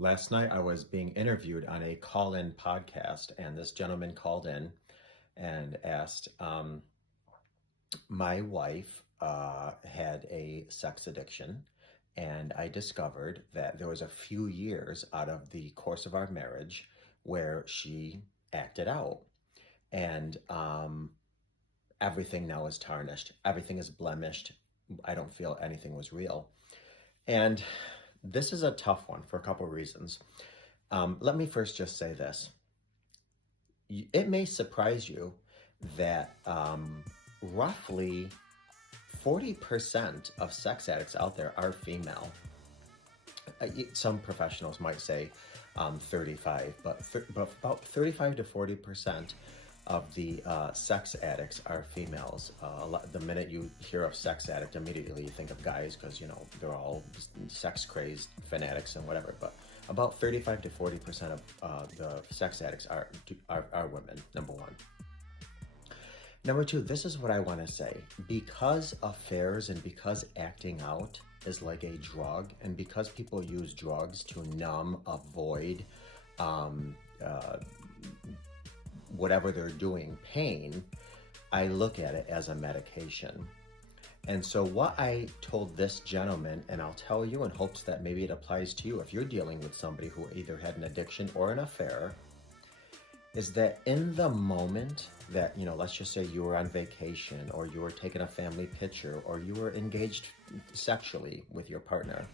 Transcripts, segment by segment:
Last night I was being interviewed on a call-in podcast, and this gentleman called in and asked, my wife had a sex addiction, and I discovered that there was a few years out of the course of our marriage where she acted out. And everything now is tarnished. Everything is blemished. I don't feel anything was real. And this is a tough one for a couple of reasons. Let me first just say this. It may surprise you that roughly 40% of sex addicts out there are female. Some professionals might say 35, but about 35 to 40% of the sex addicts are females. The minute you hear of sex addict, immediately you think of guys because, they're all sex crazed fanatics and whatever. But about 35 to 40% of the sex addicts are women, number one. Number two, this is what I want to say. Because affairs and because acting out is like a drug, and because people use drugs to numb, avoid, whatever they're doing, pain, I look at it as a medication. And so what I told this gentleman, and I'll tell you in hopes that maybe it applies to you if you're dealing with somebody who either had an addiction or an affair, is that in the moment that, let's just say you were on vacation, or you were taking a family picture, or you were engaged sexually with your partner,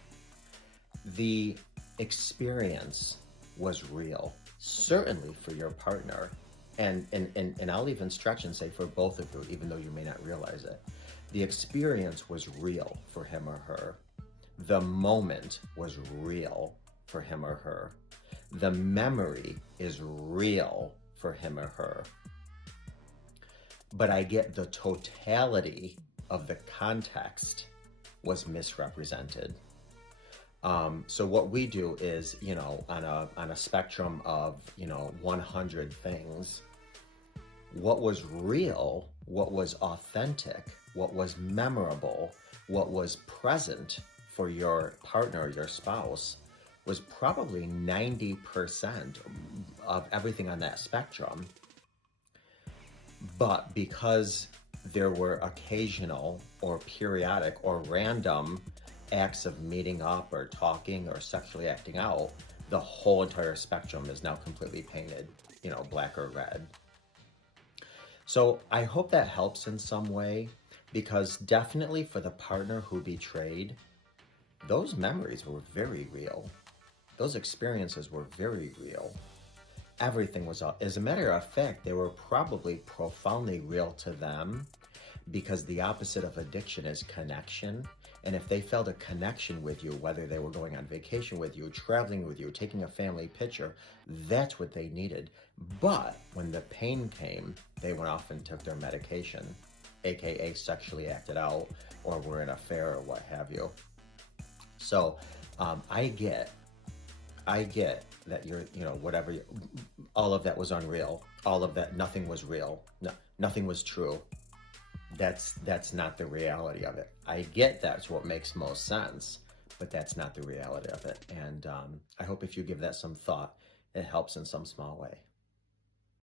the experience was real, certainly for your partner. And I'll even stretch and say for both of you, even though you may not realize it. The experience was real for him or her. The moment was real for him or her. The memory is real for him or her. But I get the totality of the context was misrepresented. So what we do is, on a spectrum of, 100 things, what was real, what was authentic, what was memorable, what was present for your partner, your spouse, was probably 90% of everything on that spectrum. But because there were occasional or periodic or random acts of meeting up or talking or sexually acting out, the whole entire spectrum is now completely painted, black or red. So I hope that helps in some way, because definitely for the partner who betrayed, those memories were very real. Those experiences were very real. Everything was, as a matter of fact, they were probably profoundly real to them, because the opposite of addiction is connection. And if they felt a connection with you, whether they were going on vacation with you, traveling with you, taking a family picture, that's what they needed. But when the pain came, they went off and took their medication, aka sexually acted out, or were in an affair or what have you. So I get that you're, whatever, all of that was unreal. All of that, nothing was real. No, nothing was true. That's not the reality of it. I get that's what makes most sense, but that's not the reality of it. And I hope if you give that some thought, it helps in some small way.